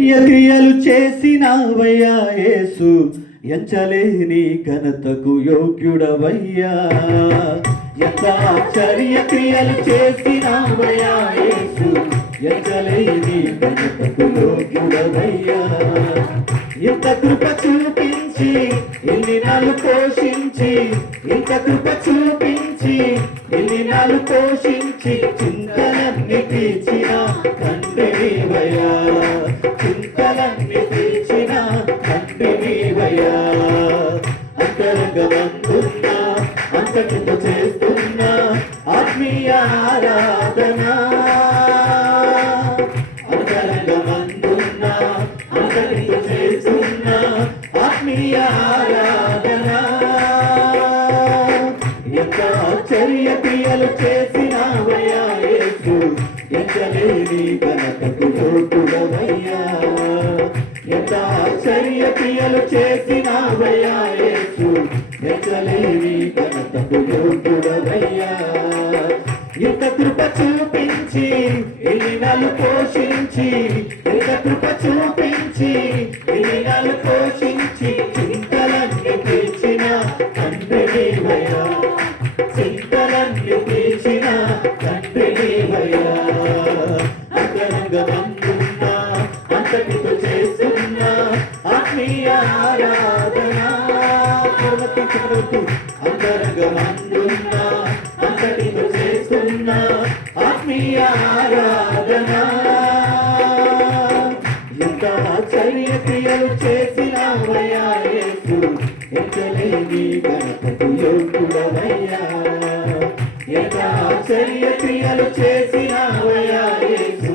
క్రియలు చేసినావయ్యా యేసు, ఎంచలేని ఘనతకు యోగ్యుడవయ్యా. ఎంత ఆశ్చర్య క్రియలు చేసినావయ్యా యేసు, ఎంచలేని ఘనతకు యోగ్యుడవయ్యా. ఇంత కృప చూపించి ఇన్ని నాలు పోషించి, ఇంత కృప చూపించి ఇన్ని నాలు పోషించి, చింతలన్నీ తీర్చిన తండ్రివయ్యా, చింతలన్నీ తీర్చిన తండ్రివయ్యా. అంతరంగమందున్నా అంతటితో చేస్తున్నా ఆత్మీయ ఆరాధన, అంతరంగమందున్నా అంతటితో చేస్తున్నా ఆత్మీయ ఆరాధన. ఎంత ఆశ్చర్య క్రియలు చేసినావయ్యా యేసు, ఎంచలేని ఘనతకు యోగ్యుడవయ్యా. ఎంత ఆశ్చర్య క్రియలు చేసినావయ్యా యేసు, ఎంచలేని ఘనతకు యోగ్యుడవయ్యా. ఇంత కృప చూపించి ఇల్లినాలు పోషించి, ఇంత కృప చూపించి ఇల్లినాలు పోషించి, చింతలన్నీ తీర్చిన తండ్రివయ్యా, చింతలన్నీ తీర్చిన తండ్రివయ్యా. అంతరంగమందున్నా అంతటితో చేస్తున్నా ఆత్మీయ ఆరాధన, అంతరంగమందున్నా అంతటితో చేస్తున్నా ఆత్మీయ ఆరాధన. ఎంత ఆశ్చర్య క్రియలు చేసినావయ్యా యేసు, ఎంచలేని ఘనతకు యోగ్యుడవయ్యా. ఎంత ఆశ్చర్య క్రియలు చేసినావయ్యా యేసు,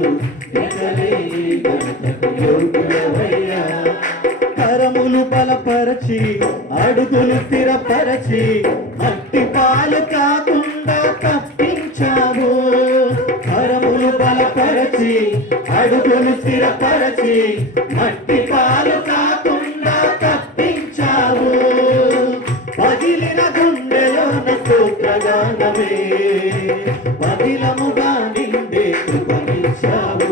ఎంచలేని ఘనతకు యోగ్యుడవయ్యా. కరములు బలపరచి అడుగులు స్థిరపరచి, మట్టి పాలు కాకుండా తప్పించావు. కరములు బలపరచి అడుగులు స్థిరపరచి, మట్టి పాలు కాకుండా తప్పించావు. పగిలిన గుండెలోన స్తోత్రగానమే, పగిలముగా నిండే కృపనిచ్చావు.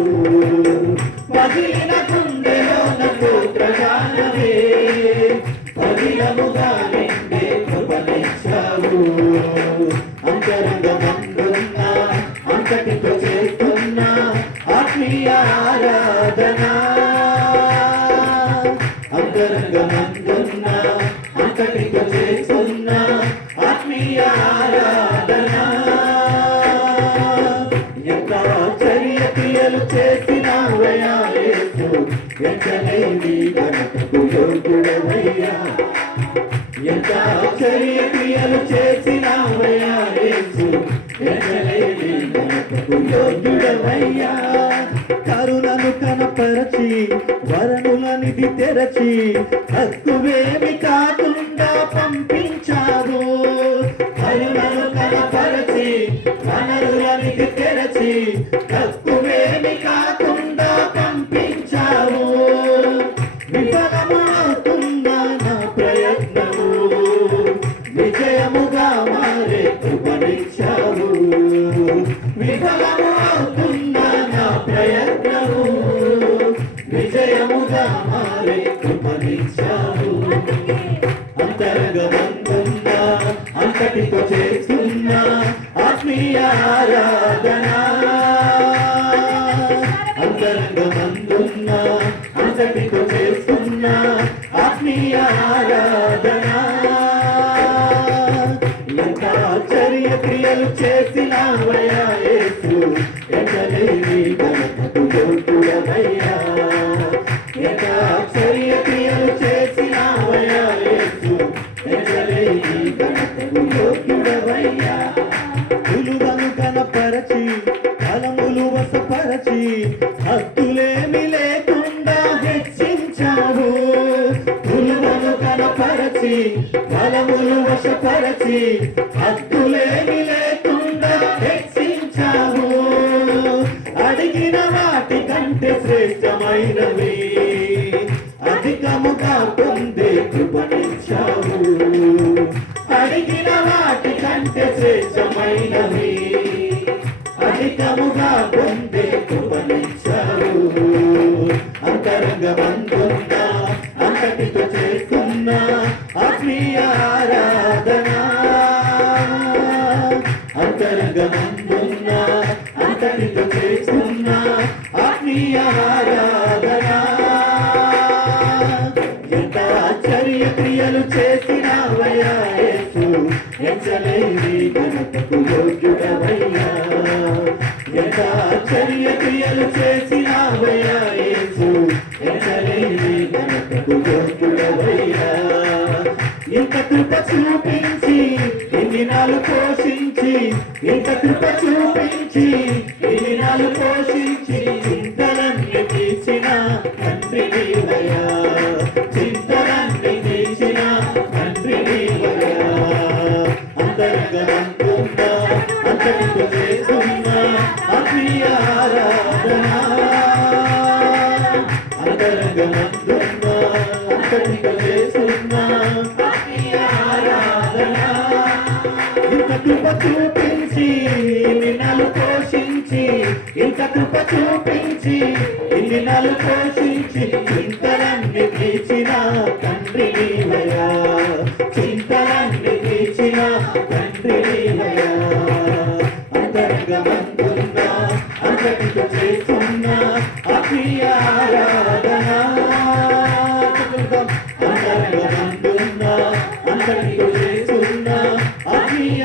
పగిలిన గుండెలోన స్తోత్రగానమే, పగిలముగా నిండే కృపనిచ్చావు. అంతరంగమందున్నా అంతటితో చేస్తున్నా ఆత్మీయ ఆరాధన, అంతరంగమందున్నా అంతటితో చేస్తున్నా ఆత్మీయ ఆరాధన. ఎంత ఆశ్చర్య క్రియలు చేసినావయ్యా యేసు, ఎంచలేని ఘనతకు యోగ్యుడవయ్యా. ఎంత ఆశ్చర్య క్రియలు చేసినావయ్యా యేసు, ఎంచలేని ఘనతకు యోగ్యుడవయ్యా. కరుణను కనపరచి వరములనిధి తెరచి, హక్కువేమి కాకుండా పంపించావు. కరుణను కనపరచి వనరులనిధి తెరచి, హక్కువేమి కాకుండా పంపించావు. విఫలమవుతున్నా నా ప్రయత్నము, విజయముగా మారే కృపనిచ్చావు. విఫలము అవుతున్నా నా ప్రయత్నము, విజయముగా మారే కృపనిచ్చావు. అంతరంగమందున్నా అంతటితో చేస్తున్నా ఆత్మీయ ఆరాధన, అంతరంగమందున్నా అంతటితో చేస్తున్నా ఆత్మీయ ఆరాధన. ఎంత ఆశ్చర్య క్రియలు చేసినావయ్యా యేసు, ఎంచలేని ఘనతకు యోగ్యుడవయ్యా. ఎంత ఆశ్చర్య క్రియలు చేసినావయ్యా యేసు, ఎంచలేని ఘనతకు యోగ్యుడవయ్యా. విలువను కనపరచి ఫలములు వశపరచి, హద్దులేమి లేకుండా హెచ్చించావు. విలువను కనపరచి ఫలములు వశపరచి, హద్దులేమి లేకుండా హెచ్చించావు. అడిగిన వాటి కంటే శ్రేష్టమైనవి అధికముగా పొందే కృపనిచ్చావు. అడిగిన వాటి కంటే శ్రేష్టమైనవి అధికముగా పొందే కృపనిచ్చావు. అంతరంగమందున్న అంతటితో చేస్తున్న ఆత్మీయ ఆరాధన అంతరంగమందున్న అంతటితో చేస్తున్న ఆత్మీయ ఆరాధన ఎంత ఆశ్చర్య క్రియలు చేసినావయ్యా యేసు ఎంచలేని ఘనతకు యోగ్యుడవయ్యా ఎంత ఆశ్చర్య క్రియలు చేసినావయ్యా యేసు ఎంచలేని ఘనతకు యోగ్యుడవయ్యా ఇంత కృప చూపించి ఇన్ని నాలు పోషించి ఇంత కృప చూపించి ఇన్ని నాలు పోషించి చింతలన్నీ తీసిన తండ్రి నీవయ్యా చింతలన్నీ తీసిన తండ్రి నీవయ్యా అంతరంగమందున్న అంతటితో చేస్తున్న ఆత్మీయ ఆరాధన అంతరంగమందున్న అంతటితో చేస్తున్న ఆత్మీయ ఆరాధన ఇంత కృప చూపించి నిన్నలు పోషించి ఇంత కృప చూపించి నిన్నలు పోషించి చింతలన్నీ తీర్చిన తండ్రి నీవయ్యా చింతలన్నీ తీర్చిన తండ్రి నీవయ్యా అంతరంగమందున్న అంతటితో చేస్తున్న ఆత్మీయ ఆరాధన అంతరంగమందున్న అంతటితో చేస్తున్న ఆత్మీయ